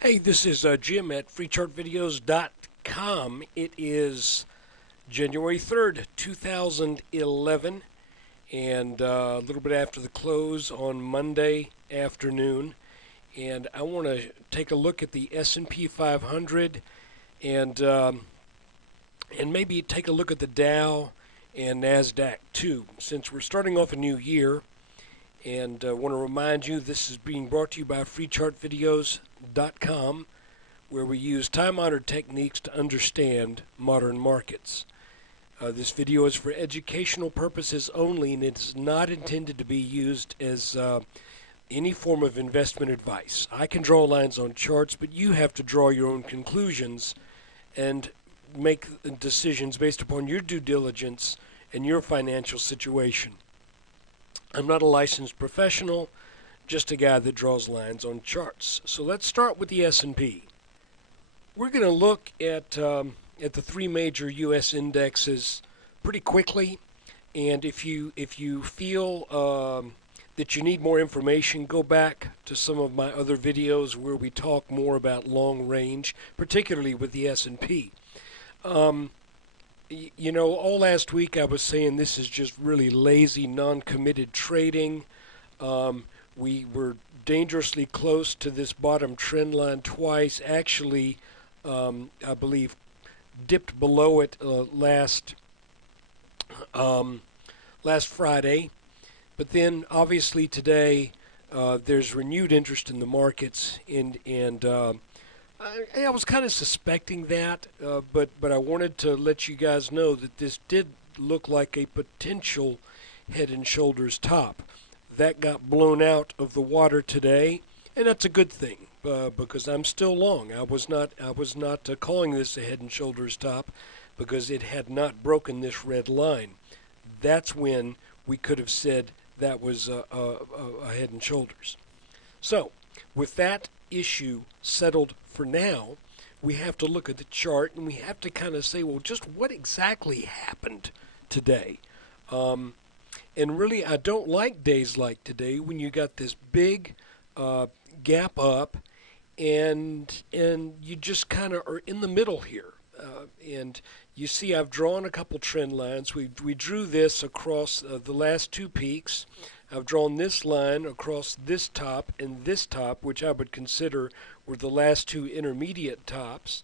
Hey, this is Jim at freechartvideos.com. It is January 3rd, 2011, and a little bit after the close on Monday afternoon. And I want to take a look at the S&P 500 and maybe take a look at the Dow and NASDAQ too, since we're starting off a new year. And I want to remind you this is being brought to you by freechartvideos.com, where we use time-honored techniques to understand modern markets. This video is for educational purposes only, and it is not intended to be used as any form of investment advice. I can draw lines on charts, but you have to draw your own conclusions and make decisions based upon your due diligence and your financial situation. I'm not a licensed professional, just a guy that draws lines on charts. So let's start with the S&P. We're going to look at the three major U.S. indexes pretty quickly, and if you feel that you need more information, go back to some of my other videos where we talk more about long range, particularly with the S&P. You know, all last week I was saying this is just really lazy, non-committed trading. We were dangerously close to this bottom trend line twice. Actually, I believe dipped below it last Friday. But then, obviously, today there's renewed interest in the markets, and I was kind of suspecting that, but I wanted to let you guys know that this did look like a potential head and shoulders top. That got blown out of the water today, and that's a good thing because I'm still long. I was not calling this a head and shoulders top because it had not broken this red line. That's when we could have said that was a head and shoulders. So, with that issue settled for now, we have to look at the chart and we have to kind of say, well, just what exactly happened today? And really, I don't like days like today when you got this big gap up and you just kind of are in the middle here. And you see I've drawn a couple trend lines. We drew this across the last two peaks. I've drawn this line across this top and this top, which I would consider were the last two intermediate tops.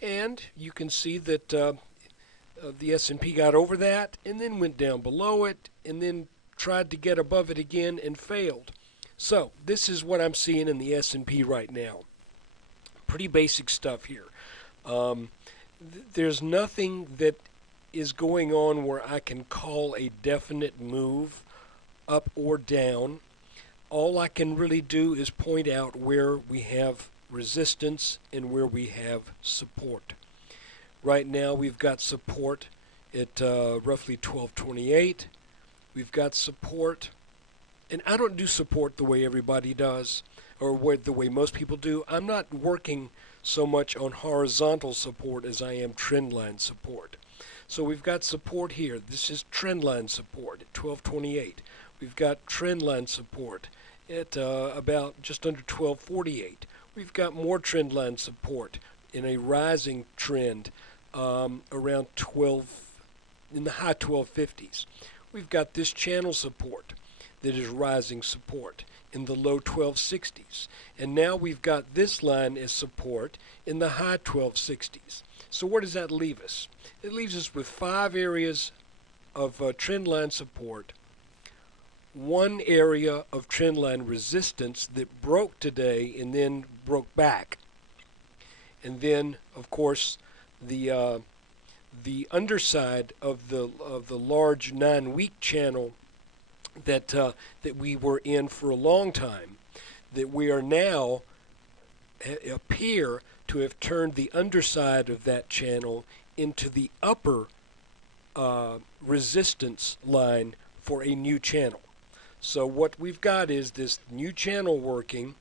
And you can see that the S&P got over that and then went down below it and then tried to get above it again and failed. So this is what I'm seeing in the S&P right now. Pretty basic stuff here. There's nothing that is going on where I can call a definite move up or down. All I can really do is point out where we have resistance and where we have support. Right now we've got support at roughly 1228. We've got support, and I don't do support the way everybody does or the way most people do. I'm not working so much on horizontal support as I am trend line support. So we've got support here. This is trend line support at 1228. We've got trend line support at about just under 1248. We've got more trend line support in a rising trend around 12, in the high 1250s. We've got this channel support that is rising support in the low 1260s. And now we've got this line as support in the high 1260s. So where does that leave us? It leaves us with 5 areas of trend line support, 1 area of trend line resistance that broke today and then broke back. And then, of course, the underside of the large 9-week channel that we were in for a long time, that we are now appear to have turned the underside of that channel into the upper resistance line for a new channel. So what we've got is this new channel working,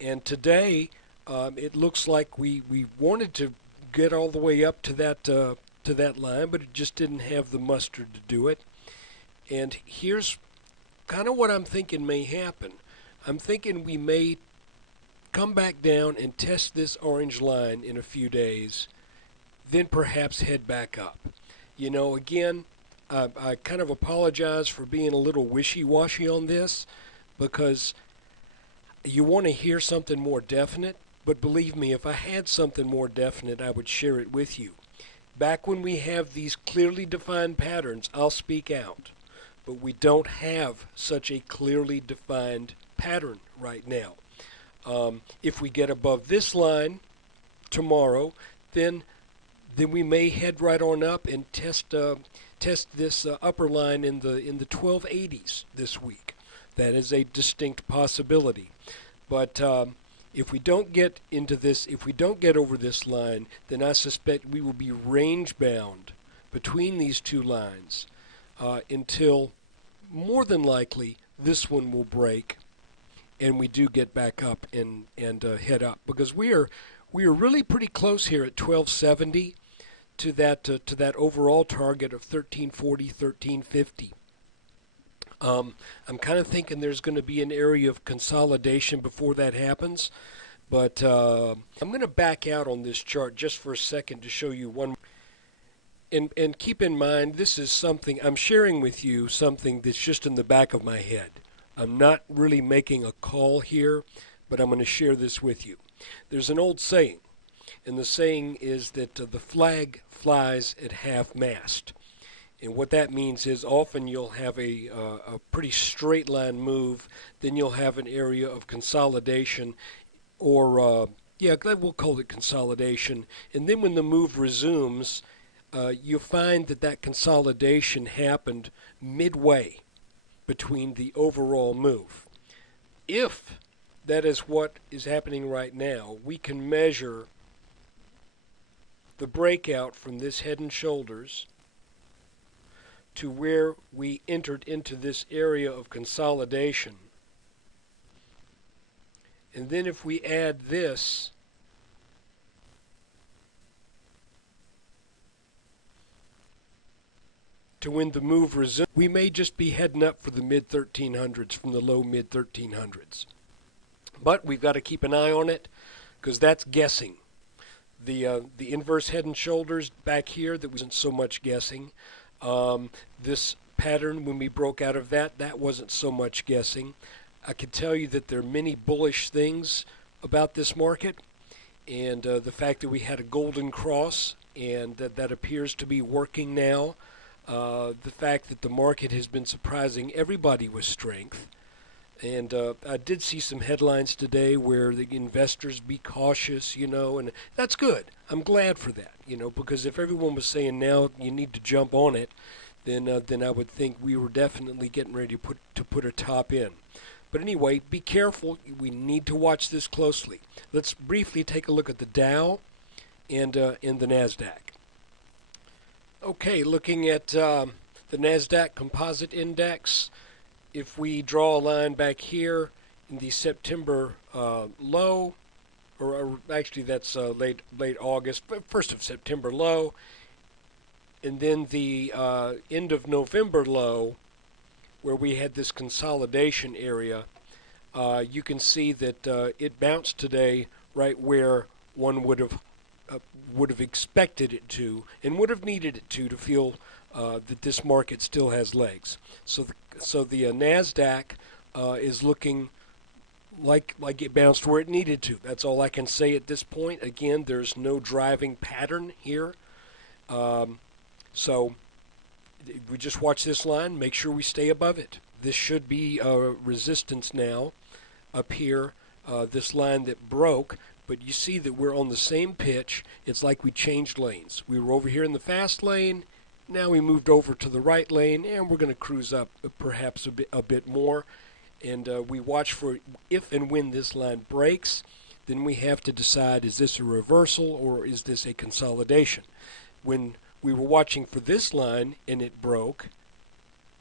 and today it looks like we wanted to get all the way up to that line, but it just didn't have the mustard to do it. And here's kind of what I'm thinking may happen. I'm thinking we may come back down and test this orange line in a few days, then perhaps head back up. You know, again, I kind of apologize for being a little wishy-washy on this, because you want to hear something more definite, but believe me, if I had something more definite, I would share it with you. Back when we have these clearly defined patterns, I'll speak out. But we don't have such a clearly defined pattern right now. If we get above this line tomorrow, then we may head right on up and test this upper line in the 1280s this week. That is a distinct possibility. But if we don't get into this, if we don't get over this line, then I suspect we will be range bound between these two lines until more than likely this one will break and we do get back up and head up, because we are really pretty close here at 1270 to that overall target of 1340, 1350. I'm kind of thinking there's going to be an area of consolidation before that happens, but I'm going to back out on this chart just for a second to show you one. And keep in mind, this is something I'm sharing with you, something that's just in the back of my head. I'm not really making a call here, but I'm going to share this with you. There's an old saying, and the saying is that the flag flies at half-mast. And what that means is often you'll have a pretty straight line move, then you'll have an area of consolidation, or we'll call it consolidation. And then when the move resumes, you find that consolidation happened midway between the overall move. If that is what is happening right now, we can measure the breakout from this head and shoulders to where we entered into this area of consolidation. And then if we add this to when the move resumes, we may just be heading up for the mid-1300s from the low mid-1300s. But we've got to keep an eye on it, because that's guessing. The inverse head and shoulders back here, that wasn't so much guessing. This pattern, when we broke out of that wasn't so much guessing. I can tell you that there are many bullish things about this market, and the fact that we had a golden cross and that appears to be working now. The fact that the market has been surprising everybody with strength. And I did see some headlines today where the investors be cautious, and that's good. I'm glad for that, because if everyone was saying now you need to jump on it, then I would think we were definitely getting ready to put a top in. But anyway, be careful. We need to watch this closely. Let's briefly take a look at the Dow and the NASDAQ. Okay, looking at the NASDAQ Composite Index, if we draw a line back here in the September low, or actually that's late August, but 1st of September low, and then the end of November low, where we had this consolidation area, you can see that it bounced today right where one would have expected it to, and would have needed it to feel that this market still has legs. So the NASDAQ is looking like it bounced where it needed to. That's all I can say at this point. Again, there's no driving pattern here. So we just watch this line, make sure we stay above it. This should be resistance now up here, this line that broke. But you see that we're on the same pitch. It's like we changed lanes. We were over here in the fast lane. Now we moved over to the right lane, and we're going to cruise up perhaps a bit more. And we watch for if and when this line breaks, then we have to decide, is this a reversal or is this a consolidation? When we were watching for this line and it broke,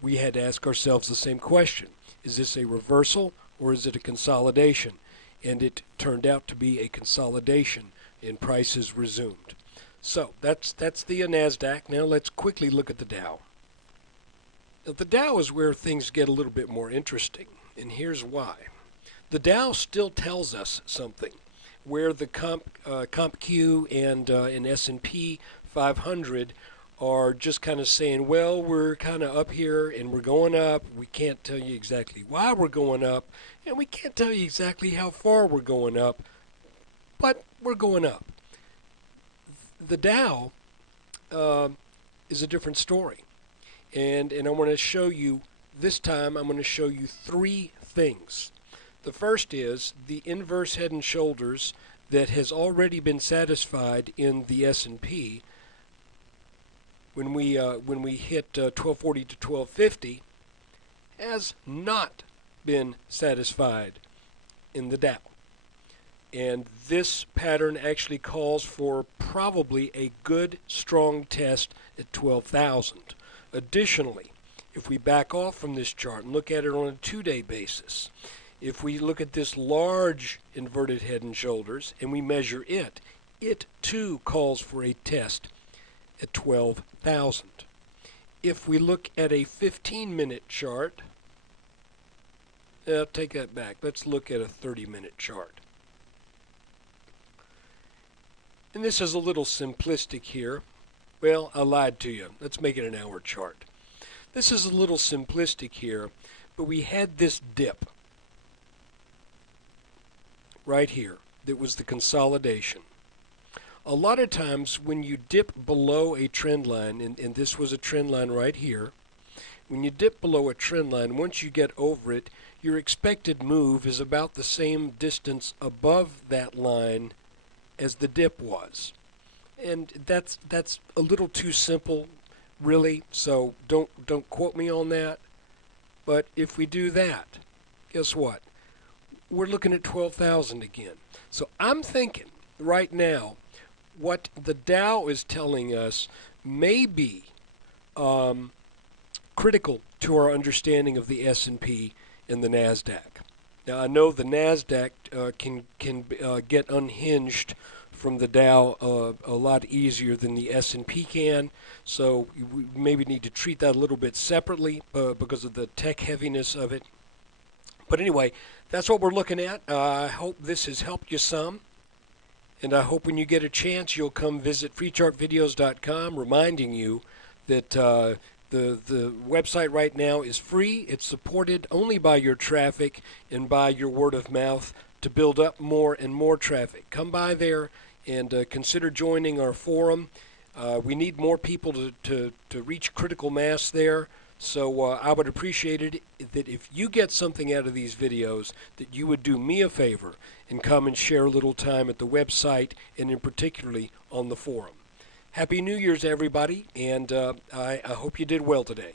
we had to ask ourselves the same question. Is this a reversal or is it a consolidation? And it turned out to be a consolidation, and prices resumed. So that's the NASDAQ. Now let's quickly look at the Dow. Now, the Dow is where things get a little bit more interesting, and here's why. The Dow still tells us something, where the CompQ and S&P 500 are just kind of saying, well, we're kind of up here and we're going up. We can't tell you exactly why we're going up, and we can't tell you exactly how far we're going up, but we're going up. The Dow is a different story, and I want to show you, this time I'm going to show you three things. The first is the inverse head and shoulders that has already been satisfied in the S&P when we hit 1240 to 1250 has not been satisfied in the Dow. And this pattern actually calls for probably a good strong test at 12,000. Additionally, if we back off from this chart and look at it on a 2-day basis, if we look at this large inverted head and shoulders and we measure it, it too calls for a test at 12,000. If we look at a 15-minute chart, take that back. Let's look at a 30-minute chart. And this is a little simplistic here. Well, I lied to you. Let's make it an hour chart. This is a little simplistic here, but we had this dip right here that was the consolidation. A lot of times when you dip below a trend line, and this was a trend line right here, when you dip below a trend line, once you get over it, your expected move is about the same distance above that line as the dip was. And that's a little too simple, really, so don't quote me on that. But if we do that, guess what? We're looking at 12,000 again. So I'm thinking right now what the Dow is telling us may be critical to our understanding of the S&P and the NASDAQ. Now I know the NASDAQ can get unhinged from the Dow a lot easier than the S&P can, so we maybe need to treat that a little bit separately because of the tech heaviness of it. But anyway, that's what we're looking at. I hope this has helped you some, and I hope when you get a chance you'll come visit freechartvideos.com, reminding you that the website right now is free. It's supported only by your traffic and by your word of mouth to build up more and more traffic. Come by there and consider joining our forum. We need more people to reach critical mass there. So I would appreciate it that if you get something out of these videos, that you would do me a favor and come and share a little time at the website and in particularly on the forum. Happy New Year's, everybody, and I hope you did well today.